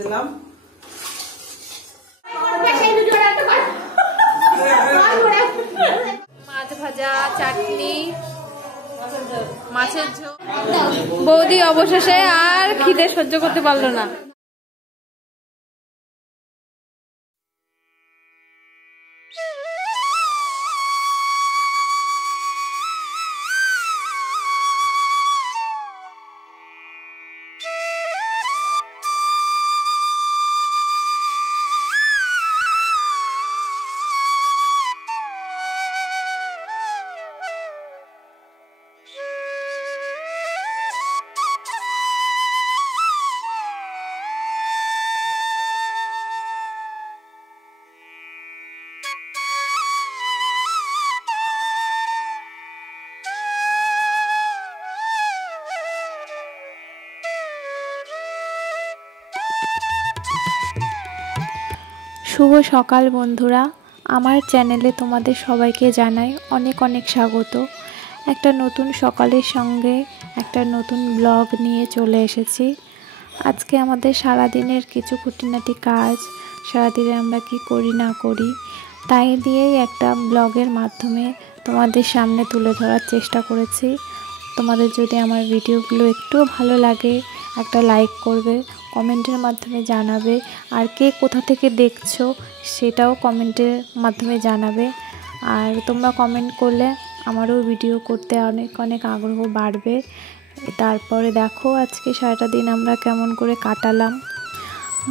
দিলাম। মাছ ভাজা, চাটনি, মাছের ঝোল। বৌদি অবশেষে আর খিদে সহ্য করতে পারলো না। শুভ সকাল বন্ধুরা, আমার চ্যানেলে তোমাদের সবাইকে জানাই অনেক অনেক স্বাগত। একটা নতুন সকালের সঙ্গে একটা নতুন ব্লগ নিয়ে চলে এসেছি। আজকে আমাদের সারাদিনের কিছু খুঁটিনাটি কাজ, সারাদিনে আমরা কি করি না করি, তাই দিয়েই একটা ব্লগের মাধ্যমে তোমাদের সামনে তুলে ধরার চেষ্টা করেছি। তোমাদের যদি আমার ভিডিওগুলো একটুও ভালো লাগে একটা লাইক করবে, কমেন্টের মাধ্যমে জানাবে, আর কে কোথা থেকে দেখছো সেটাও কমেন্টের মাধ্যমে জানাবে। আর তোমরা কমেন্ট করলে আমারও ভিডিও করতে অনেক অনেক আগ্রহ বাড়বে। তারপরে দেখো আজকে সারাটা দিন আমরা কেমন করে কাটালাম।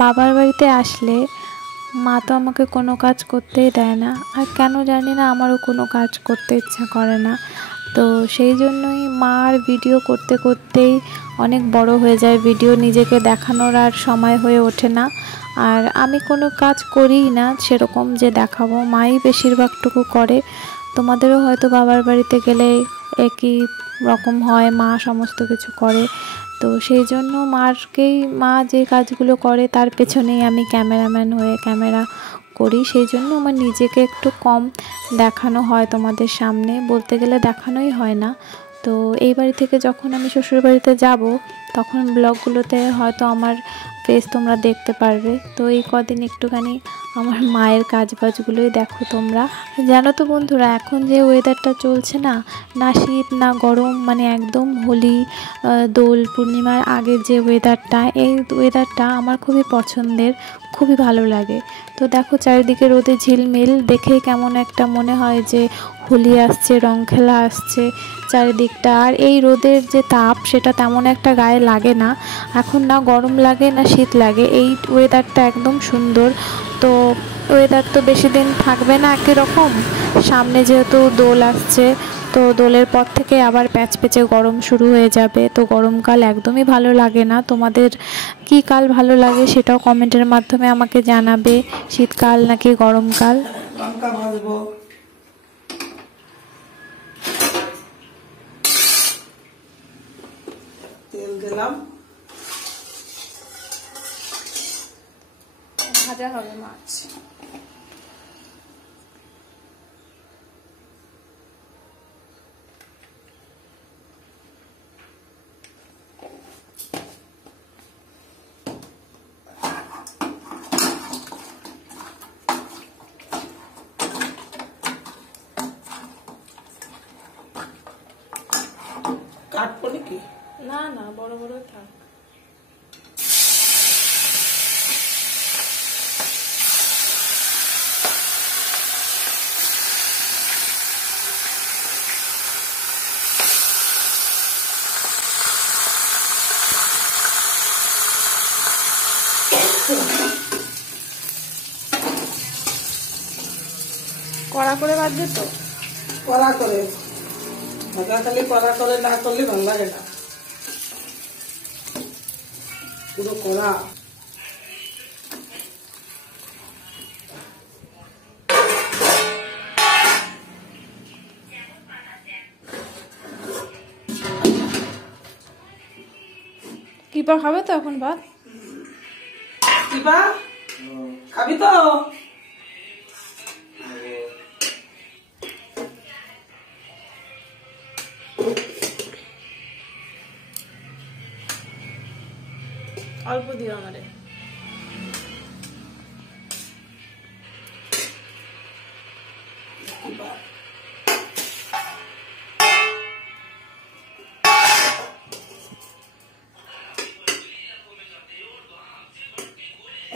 বাবার বাড়িতে আসলে মা তো আমাকে কোনো কাজ করতেই দেয় না, আর কেন জানি না আমারও কোনো কাজ করতে ইচ্ছা করে না। তো সেই জন্যই মার ভিডিও করতে করতেই অনেক বড় হয়ে যায় ভিডিও, নিজেকে দেখানোর আর সময় হয়ে ওঠে না। আর আমি কোনো কাজ করিই না সেরকম যে দেখাবো, মাই বেশিরভাগটুকু করে। তোমাদেরও হয়তো বাবার বাড়িতে গেলে একই রকম হয়, মা সমস্ত কিছু করে। তো সেই জন্য মা যে কাজগুলো করে তার পেছনেই আমি ক্যামেরাম্যান হয়ে ক্যামেরা করি। সেই জন্য আমার নিজেকে একটু কম দেখানো হয় তোমাদের সামনে, বলতে গেলে দেখানোই হয় না। তো এই বাড়ি থেকে যখন আমি শ্বশুর বাড়িতে যাব তখন ব্লগগুলোতে হয়তো আমার ফেস তোমরা দেখতে পারবে। তো এই কদিন একটুখানি আমার মায়ের কাজবাজগুলোই দেখো তোমরা। জানো তো বন্ধুরা, এখন যে ওয়েদারটা চলছে না, না শীত না গরম, মানে একদম হোলি দোল পূর্ণিমার আগের যে ওয়েদারটা, এই ওয়েদারটা আমার খুবই পছন্দের, খুবই ভালো লাগে। তো দেখো চারিদিকে রোদে ঝিলমিল, দেখেই কেমন একটা মনে হয় যে হোলি আসছে, রং খেলা আসছে চারিদিকটা। আর এই রোদের যে তাপ সেটা তেমন একটা গায়ে লাগে না, এখন না গরম লাগে না শীত লাগে, এই ওয়েদারটা একদম সুন্দর। তো ওয়েদার তো বেশি দিন থাকবে না একই রকম, সামনে যেহেতু দোল আসছে, তো দোলের পর থেকে আবার প্যাচপ্যাচে গরম শুরু হয়ে যাবে। তো গরমকাল একদমই ভালো লাগে না। তোমাদের কী কাল ভালো লাগে সেটাও কমেন্টের মাধ্যমে আমাকে জানাবে, শীতকাল নাকি গরমকাল। লঙ্কা ভাজবো, তেল দিলাম, ভাজা হবে মাছ। কাটবো নাকি? না না, বড় বড় থাক। কড়া করে ভাজবে তো? কড়া করে ভাজা, খালি কড়া করে না করলে ভালো লাগে না, পুরো কড়া। কিপা খাবে তো এখন ভাত? কিপা খাবি তো? অল্প দিও আমারে।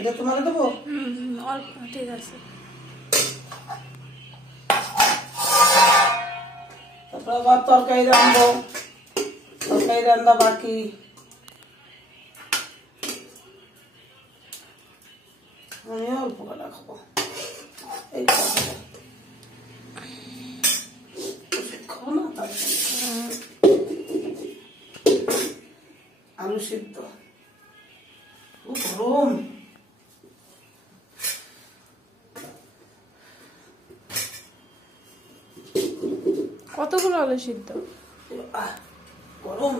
এটা তোমাকে দেবো? অল্প, ঠিক আছে। তারপর আবার তরকারি রাঁধবো, তরকারি রান্না বাকি। আমি অল্প কটা খাবো, এই খাবো না। আলু সিদ্ধ, খুব গরম। কতগুলো আলু সিদ্ধ? গরম।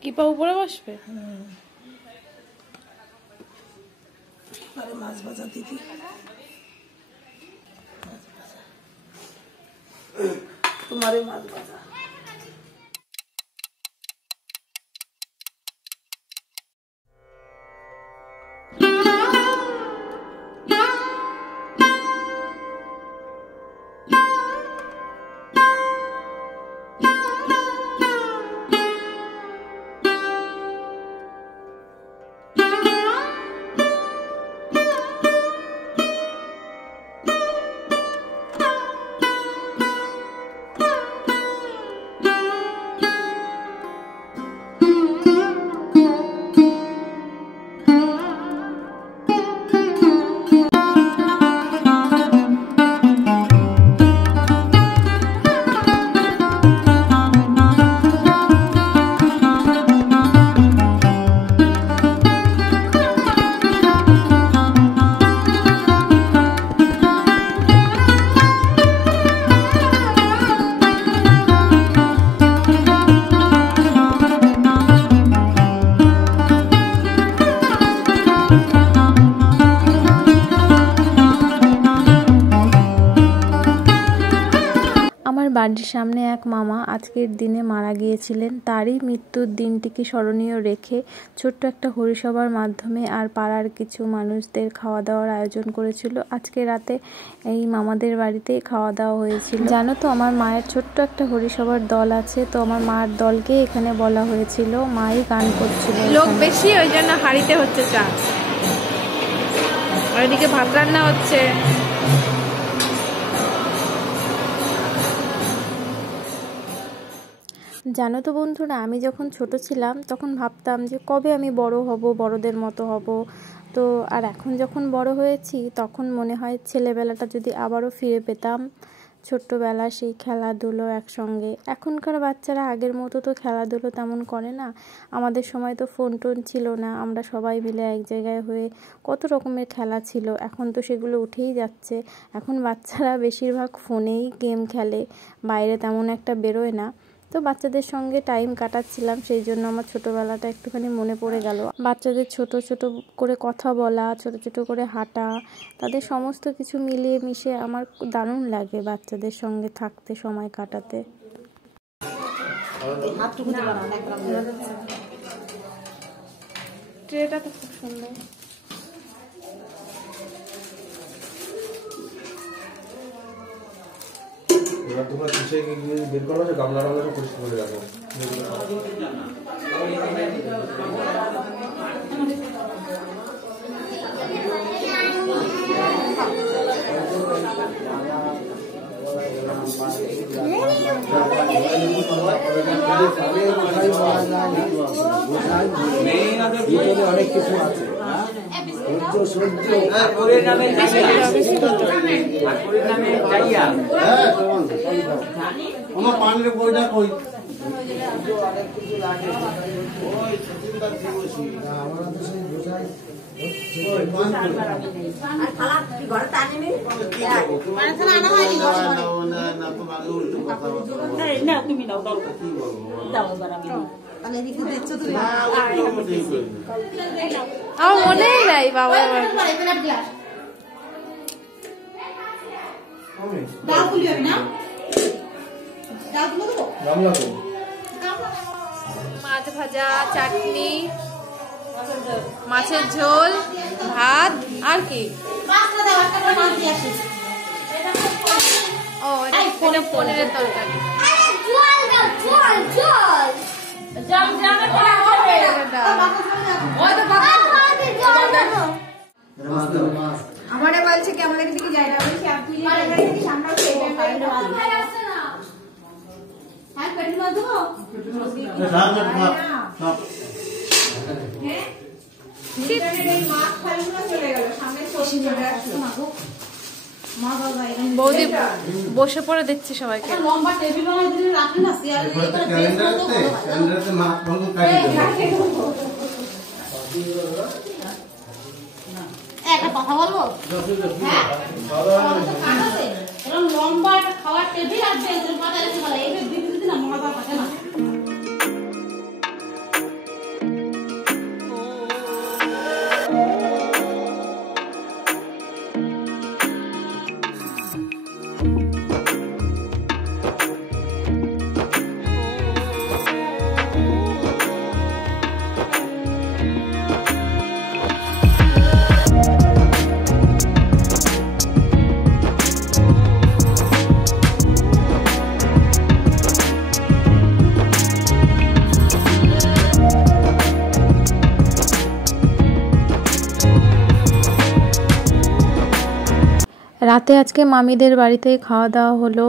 কি পা উপরে বসবে? মাছ ভাজা দিদি, তোমারই মাছ ভাজা। বাড়ির সামনে এক মামা আজকের দিনে মারা গিয়েছিলেন। তারই মৃত্যুর দিনটিকে স্মরণীয় রেখে ছোট্ট একটা হরিসভার মাধ্যমে আর পাড়ার কিছু মানুষদের খাওয়া দাওয়ার আয়োজন করেছিল। আজকে রাতে এই মামাদের বাড়িতেই খাওয়া দাওয়া হয়েছিল। জানো তো, আমার মায়ের ছোট্ট একটা হরিসভার দল আছে, তো আমার মার দলকে এখানে বলা হয়েছিল। মাই গান করছিল। লোক বেশি, ওই জন্য হাঁড়িতে হচ্ছে চা, আর এদিকে ভাত রান্না হচ্ছে। জানো তো বন্ধুরা, আমি যখন ছোট ছিলাম তখন ভাবতাম যে কবে আমি বড় হব, বড়দের মতো হব। তো আর এখন যখন বড় হয়েছি তখন মনে হয় ছেলেবেলাটা যদি আবারও ফিরে পেতাম, ছোট্টবেলা সেই খেলাধুলো একসঙ্গে। এখনকার বাচ্চারা আগের মতো তো খেলাধুলো তেমন করে না। আমাদের সময় তো ফোন টোন ছিল না, আমরা সবাই মিলে এক জায়গায় হয়ে কত রকমের খেলা ছিল। এখন তো সেগুলো উঠেই যাচ্ছে। এখন বাচ্চারা বেশিরভাগ ফোনেই গেম খেলে, বাইরে তেমন একটা বেরোয় না। তো বাচ্চাদের সঙ্গে টাইম কাটাচ্ছিলাম, সেই জন্য আমার ছোটোবেলাটা একটুখানি মনে পড়ে গেল। বাচ্চাদের ছোট ছোট করে কথা বলা, ছোট ছোট করে হাঁটা, তাদের সমস্ত কিছু মিলিয়ে মিশে আমার দারুণ লাগে বাচ্চাদের সঙ্গে থাকতে, সময় কাটাতে। ট্রেটা তো খুব সুন্দর। এবার তোমরা কিসে গিয়ে বের করো, যে গামলা টামলা সব পরিষ্কার করে রাখো। অনেক কিছু আছে। পানির বইটা কই আমার মনেই নাই বাবা। মাছ ভাজা, চাটনি, মাছের ঝোল, ভাত আর কি? ও এটা পনিরের তরকারি। আমারে বলছে কি আমরা দিকে যাই না বলছি আপনি যে সামনে হ্যাঁ পেটে না দেবো বৌদি বসে পড়ে দেখছি সবাইকে। লম্বা টেবিল বানাই দিলে রাখেন না একটা কথা বলবো হ্যাঁ এরকম লম্বা একটা খাওয়ার টেবিল আসবে এদের মাথায় এসে বলে এদের দিদি দিদি না মাথা থাকে না রাতে আজকে মামিদের বাড়িতে খাওয়া দাওয়া হলো,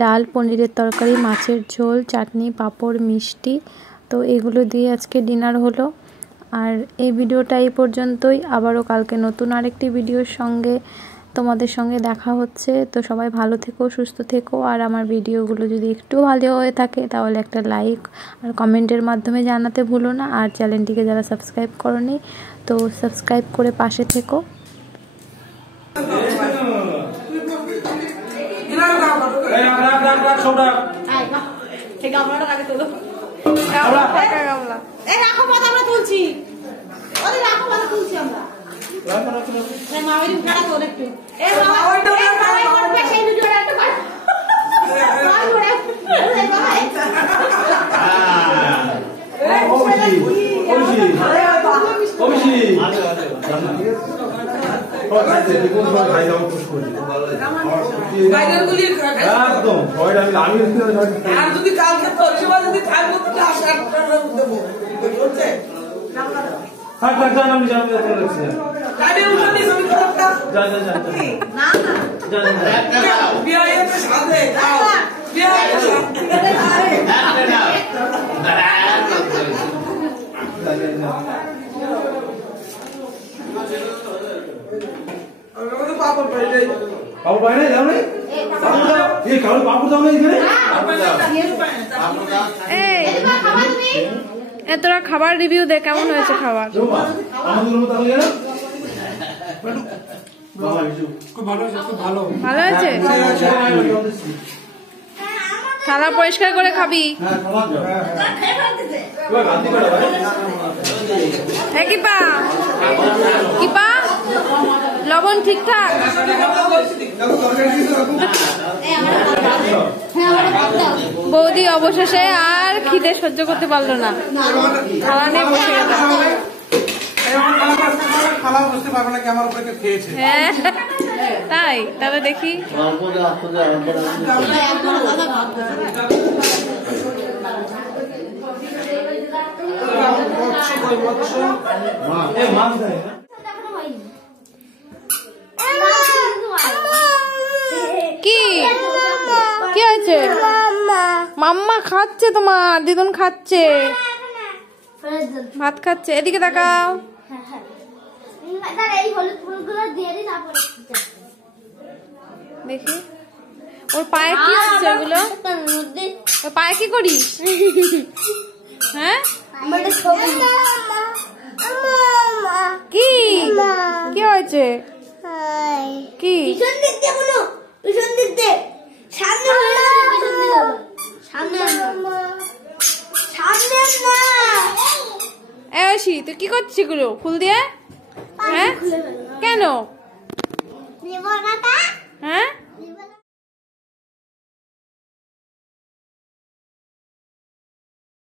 ডাল, পনিরের তরকারি, মাছের ঝোল, চাটনি, পাঁপড়, মিষ্টি। তো এগুলো দিয়ে আজকে ডিনার হলো। আর এই ভিডিওটা এই পর্যন্তই। আবারও কালকে নতুন আরেকটি ভিডিওর সঙ্গে তোমাদের সঙ্গে দেখা হচ্ছে। তো সবাই ভালো থেকো, সুস্থ থেকো। আর আমার ভিডিওগুলো যদি একটু ভালো হয়ে থাকে তাহলে একটা লাইক আর কমেন্টের মাধ্যমে জানাতে ভুলো না। আর চ্যানেলটিকে যারা সাবস্ক্রাইব করোনি তো সাবস্ক্রাইব করে পাশে থেকো। রাখো পাতা আমরা তুলছি ওরে রাখো পাতা তুলছি আমরা মামির উঠাটা তোর একটু সেই ভিডিওটা একটু যদি কালকে যদি খাইবো দেবো পাপড় পাই নাই যাও নাই পাপড় দাও না এখানে তোরা খাবার রিভিউ দে, কেমন হয়েছে খাবার? ভালো হয়েছে? থালা পরিষ্কার করে খাবি। কিপা কিপা লবণ ঠিকঠাক? বৌদি অবশেষে আর খিদে সহ্য করতে পারলো না, খাওয়া নিয়ে বসে গেল। হ্যাঁ তাই, তাহলে দেখি। কি কি হয়েছে? মাম্মা খাচ্ছে, তোমার দিদুন খাচ্ছে, ভাত খাচ্ছে। এদিকে তাকাও। দেখি ওর পায়ে কি হচ্ছে? ওগুলো ওর পায়ে কি করিস? হ্যাঁ কি কি হয়েছে? কি তুই কি করছিস? এগুলো ফুল দিয়ে? হ্যাঁ কেন?